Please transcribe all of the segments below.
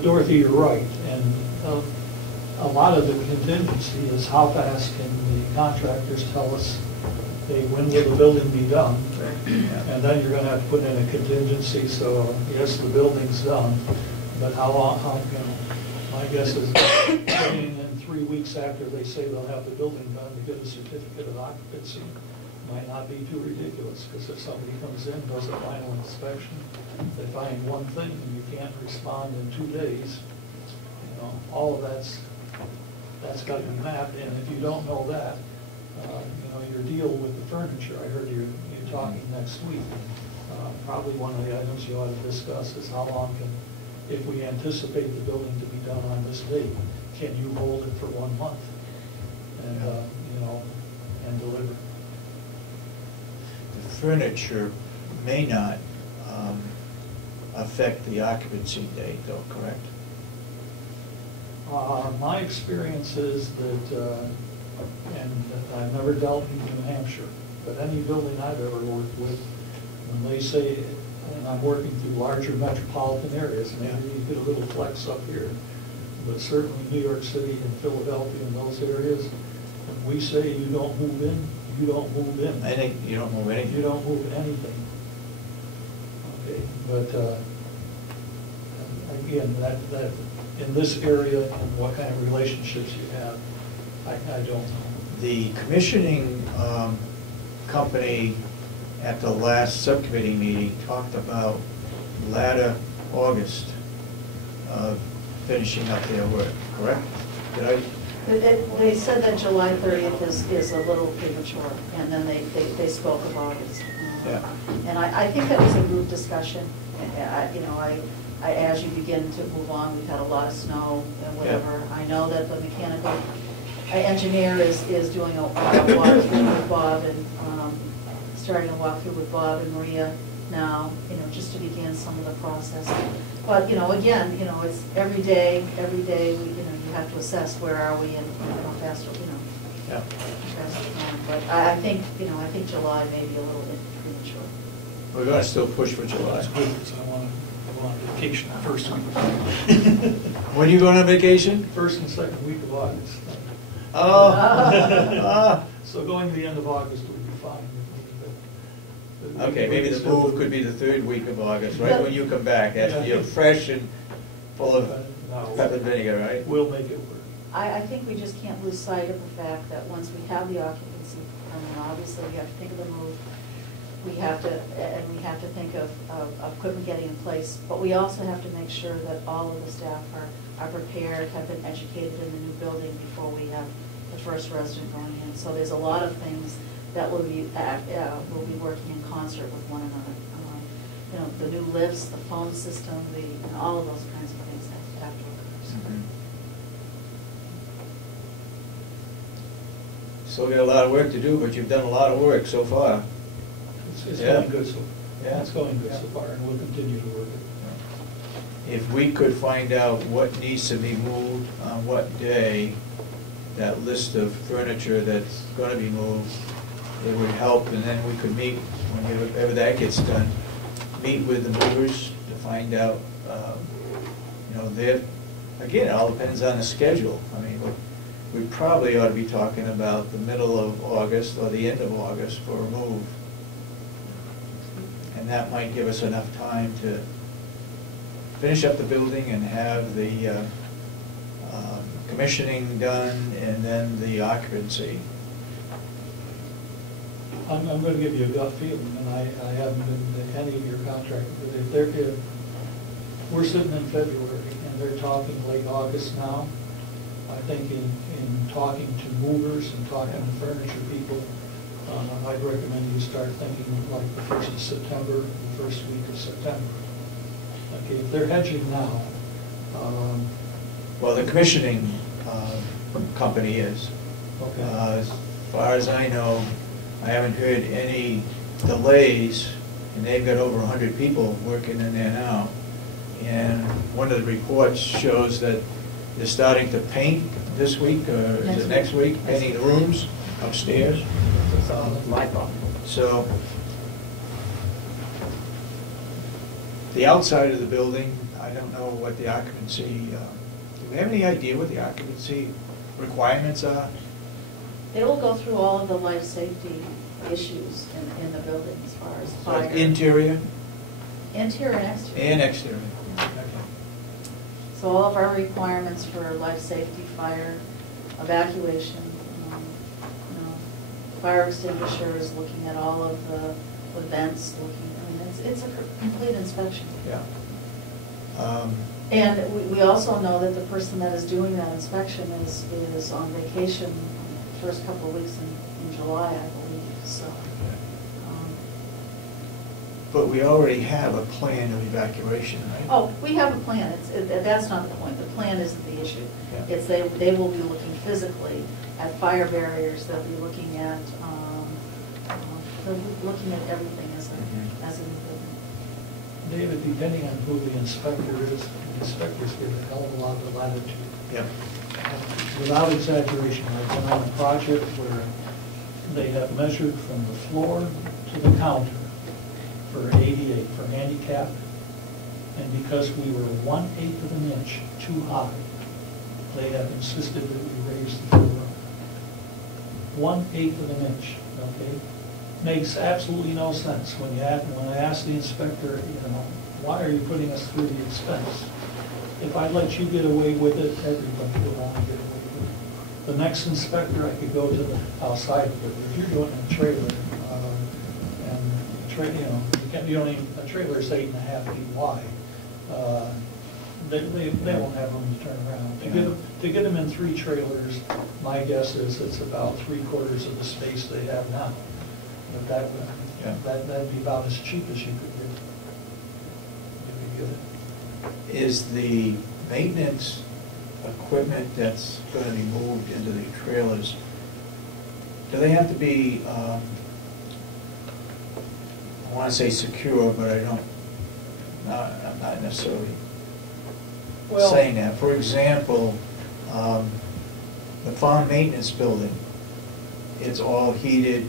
Dorothy, you're right, and a lot of the contingency is how fast can the contractors tell us, hey, when will the building be done? And then you're going to have to put in a contingency, so yes, the building's done, but how long, my guess is putting in 3 weeks after they say they'll have the building done to get a certificate of occupancy might not be too ridiculous, because if somebody comes in, does a final inspection, they find one thing and you can't respond in 2 days, you know, all of that's got to be mapped, and if you don't know that, you know, your deal with the furniture, I heard you're talking next week, probably one of the items you ought to discuss is how long can, if we anticipate the building to be done on this date, can you hold it for 1 month and, you know, and deliver? The furniture may not affect the occupancy date, though, correct? My experience is that, and I've never dealt in New Hampshire, but any building I've ever worked with, when they say, and I'm working through larger metropolitan areas, and maybe you get a little flex up here, but certainly New York City and Philadelphia and those areas, when we say you don't move in, you don't move in. I think you don't move anything. You don't move anything. Okay, but again, that in this area and what kind of relationships you have, I don't know. The commissioning company at the last subcommittee meeting talked about latter August finishing up their work, correct? Did I? They said that July 30th is a little premature, and then they spoke of August. Yeah. And I think that was a group discussion. You know, as you begin to move on, we've had a lot of snow and whatever. Yeah. I know that the mechanical engineer is doing a walkthrough with Bob and starting a walkthrough with Bob and Maria now, you know, just to begin some of the process. But, you know, again, you know, it's every day, we, you know, you have to assess where are we and how fast, you know, yeah. how fast we can. But I think, you know, I think July may be a little bit premature. We're going to still push for July. That's good, because I want to go on vacation the first week. When are you going on vacation? First and second week of August. Oh. So going to the end of August would be fine. Okay, maybe the move could be the 3rd week of August, right when you come back, after you're fresh and full of pepper and vinegar, right? We'll make it work. I think we just can't lose sight of the fact that once we have the occupancy, I mean, obviously we have to think of the move, we have to think of equipment getting in place, but we also have to make sure that all of the staff are prepared, have been educated in the new building before we have the first resident going in. So there's a lot of things that will be working in concert with one another. You know, the new lifts, the phone system, and all of those kinds of things have to occur. Mm-hmm. Still got a lot of work to do, but you've done a lot of work so far. It's going good so far. Yeah. It's going good so far, and we'll continue to work it. If we could find out what needs to be moved on what day, that list of furniture that's going to be moved, it would help, and then we could meet, whenever that gets done, meet with the movers to find out, you know, again, it all depends on the schedule. I mean, we probably ought to be talking about the middle of August or the end of August for a move. And that might give us enough time to finish up the building and have the commissioning done and then the occupancy. I'm going to give you a gut feeling, and I haven't been to any of your contractors, but if we're sitting in February and they're talking late August now, I think in talking to movers and talking to furniture people, I'd recommend you start thinking like the 1st of September, the first week of September. Okay, if they're hedging now. Well, the commissioning company is. Okay. As far as I know, I haven't heard any delays, and they've got over 100 people working in there now. And one of the reports shows that they're starting to paint this week, or is it next week, painting the rooms upstairs. My problem. So the outside of the building, I don't know what the occupancy, do we have any idea what the occupancy requirements are? They will go through all of the life safety issues in the building as far as So fire. it's interior Interior and exterior. and exterior? Okay. So all of our requirements for life safety, fire, evacuation, fire extinguishers, looking at all of the vents, it's a complete inspection. Yeah. And we also know that the person that is doing that inspection is on vacation the first couple of weeks in July, I believe, so. But we already have a plan of evacuation, right? Oh, we have a plan, that's not the point, the plan isn't the issue. Yeah. It's they will be looking physically at fire barriers, they'll be looking at, everything as an improvement. David, depending on who the inspector is, the inspectors get a hell of a lot of latitude. Yep. Without exaggeration, I've been on a project where they have measured from the floor to the counter for ADA, for handicap, and because we were 1/8 of an inch too high, they have insisted that we raise the floor 1/8 of an inch, okay? Makes absolutely no sense when I ask the inspector, why are you putting us through the expense? If I let you get away with it, everybody will want to get away with it. The next inspector, I could go to the outside of it. If you're doing a trailer, a trailer's 8.5 feet wide, they won't have room to turn around. To get them in 3 trailers, my guess is it's about 3/4 of the space they have now. But that'd be about as cheap as you could get. Is the maintenance equipment that's going to be moved into the trailers, do they have to be, I want to say secure, but I'm not necessarily saying that. For example, the farm maintenance building, it's all heated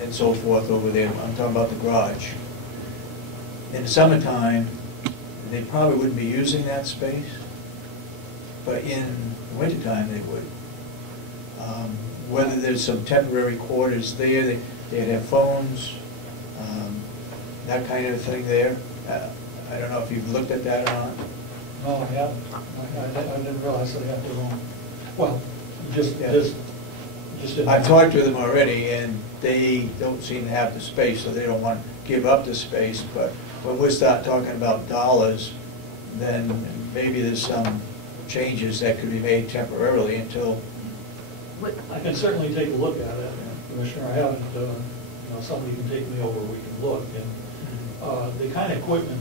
and so forth over there. I'm talking about the garage. In the summertime, they probably wouldn't be using that space, but in the wintertime they would. Whether there's some temporary quarters there, they'd have phones, that kind of thing there. I don't know if you've looked at that or not. No, I haven't. I didn't realize they had their own. Well, I've talked to them already, and they don't seem to have the space, so they don't want to give up the space. But when we start talking about dollars, then maybe there's some changes that could be made temporarily until. I can certainly take a look at it, Commissioner. I haven't, somebody can take me over, we can look. And the kind of equipment,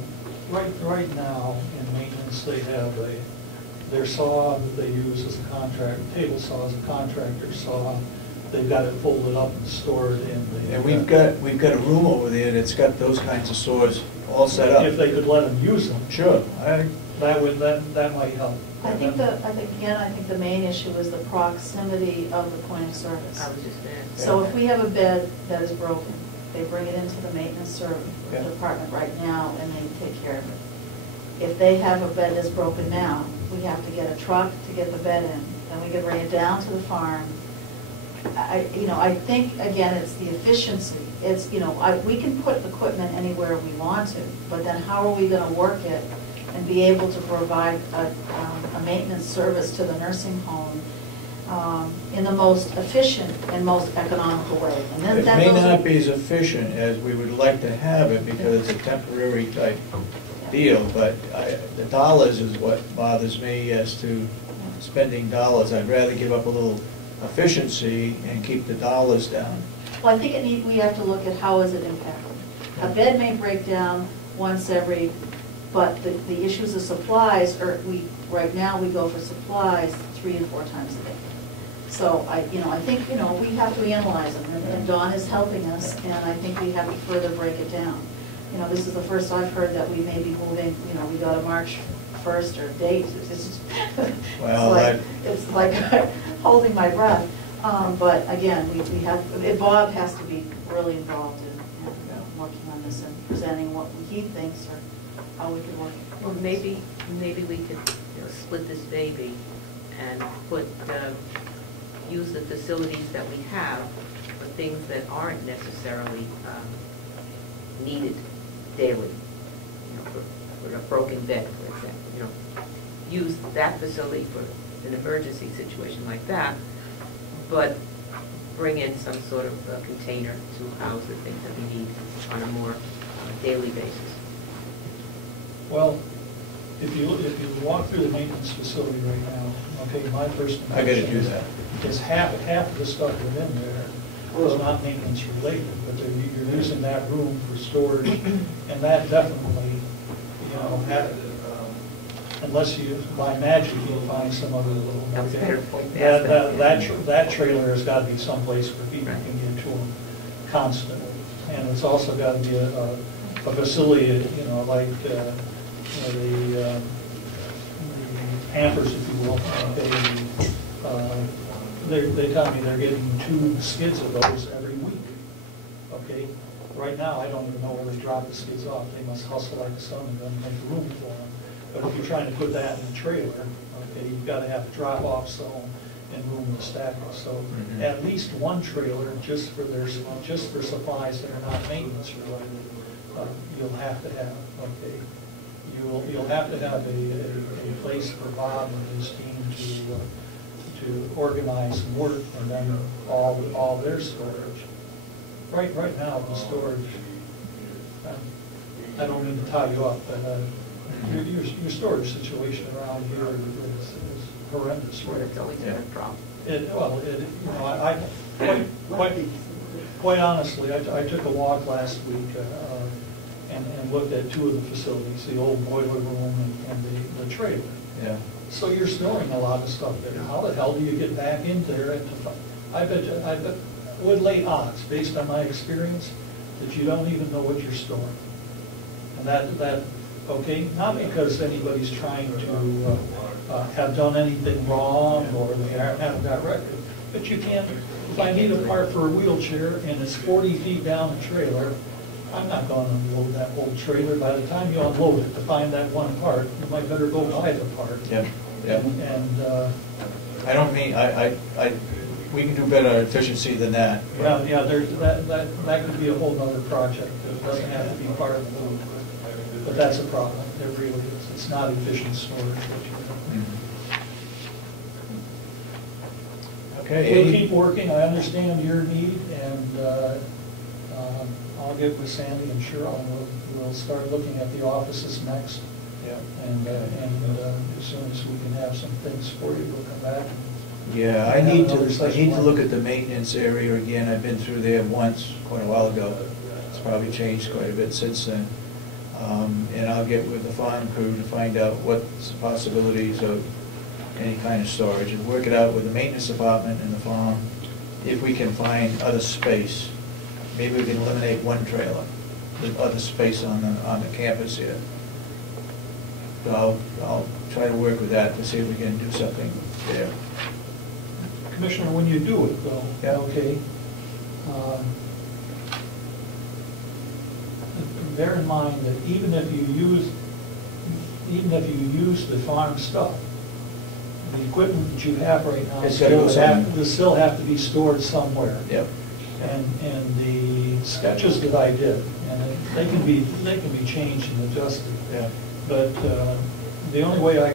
right now in maintenance, they have their saw that they use as a contract, table saw as a contractor saw. They've got it folded up and stored in the. And we've got a room over there that's got those kinds of saws all set up. If they could let them use them. Sure. That might help. I think the main issue is the proximity of the point of service. I was just there. So if we have a bed that is broken, they bring it into the maintenance service department right now and they take care of it. If they have a bed that's broken now, we have to get a truck to get the bed in, then we can bring it down to the farm. I think, again, it's the efficiency. It's, we can put equipment anywhere we want to, but then how are we going to work it and be able to provide a maintenance service to the nursing home in the most efficient and most economical way? And then it may not be as efficient as we would like to have it because it's a temporary type deal, but the dollars is what bothers me as to spending dollars. I'd rather give up a little efficiency and keep the dollars down. Well, I think we have to look at how is it impacting. A bed may break down once every, but the issues of supplies right now we go for supplies 3 and 4 times a day. So I think we have to analyze them, and Dawn is helping us, and I think we have to further break it down. This is the first I've heard that we may be moving. We got a March 1st or date. It's like holding my breath. But again, Bob has to be really involved in working on this and presenting what he thinks or how we can work. Or maybe we could, split this baby and use the facilities that we have for things that aren't necessarily needed daily. For a broken bed, for example, use that facility for an emergency situation like that, but bring in some sort of container to house the things that we need on a more daily basis. Well, if you walk through the maintenance facility right now, okay, my first I got to do that. Is half of the stuff within there is not maintenance related, but you're using that room for storage, and that definitely, unless you, by magic, you'll find some other little. That trailer has got to be someplace where people can get to them constantly, and it's also got to be a facility, like the Pampers, if you will. They tell me they're getting 2 skids of those every week. Okay, right now I don't even know where they drop the skids off. They must hustle like the sun and doesn't make room for them. But if you're trying to put that in a trailer, okay, you've got to have a drop-off zone and room to stack it. So at least one trailer just for supplies that are not maintenance related, you'll have to have. Okay, you'll have to have a place for Bob and his team to organize and work, and then all their storage. Right now, the storage. I don't mean to tie you up, but your storage situation around here is horrendous. Well, it's always been a problem. Quite honestly, I took a walk last week and looked at 2 of the facilities, the old boiler room and the trailer. Yeah. So you're storing a lot of stuff there. How the hell do you get back in there? I bet would lay odds, based on my experience, that you don't even know what you're storing. And that okay, not because anybody's trying to have done anything wrong or they haven't got record, but you can't. If I need a part for a wheelchair and it's 40 feet down the trailer, I'm not going to unload that whole trailer. By the time you unload it to find that one part, you might better go buy the part. Yeah. Yeah. And I don't mean we can do better efficiency than that. Yeah. That could be a whole other project. It doesn't have to be part of the move, but that's a problem. It really is. It's not efficient storage. Okay. We'll keep working. I understand your need, and I'll get with Sandy and Cheryl, and we'll start looking at the offices next. Yeah. And as soon as we can have some things for you, we'll come back. Yeah, I need to look at the maintenance area again. I've been through there once, quite a while ago. It's probably changed quite a bit since then. And I'll get with the farm crew to find out what's the possibilities of any kind of storage and work it out with the maintenance department and the farm. If we can find other space, maybe we can eliminate one trailer, with other space on the campus here. So I'll try to work with that to see if we can do something there. Commissioner, when you do it, though, yeah. Okay, bear in mind that even if you use the farm stuff, the equipment that you have right now will still have to be stored somewhere. Yep. And the sketches that I did, and they can be changed and adjusted. Yeah. But the only way I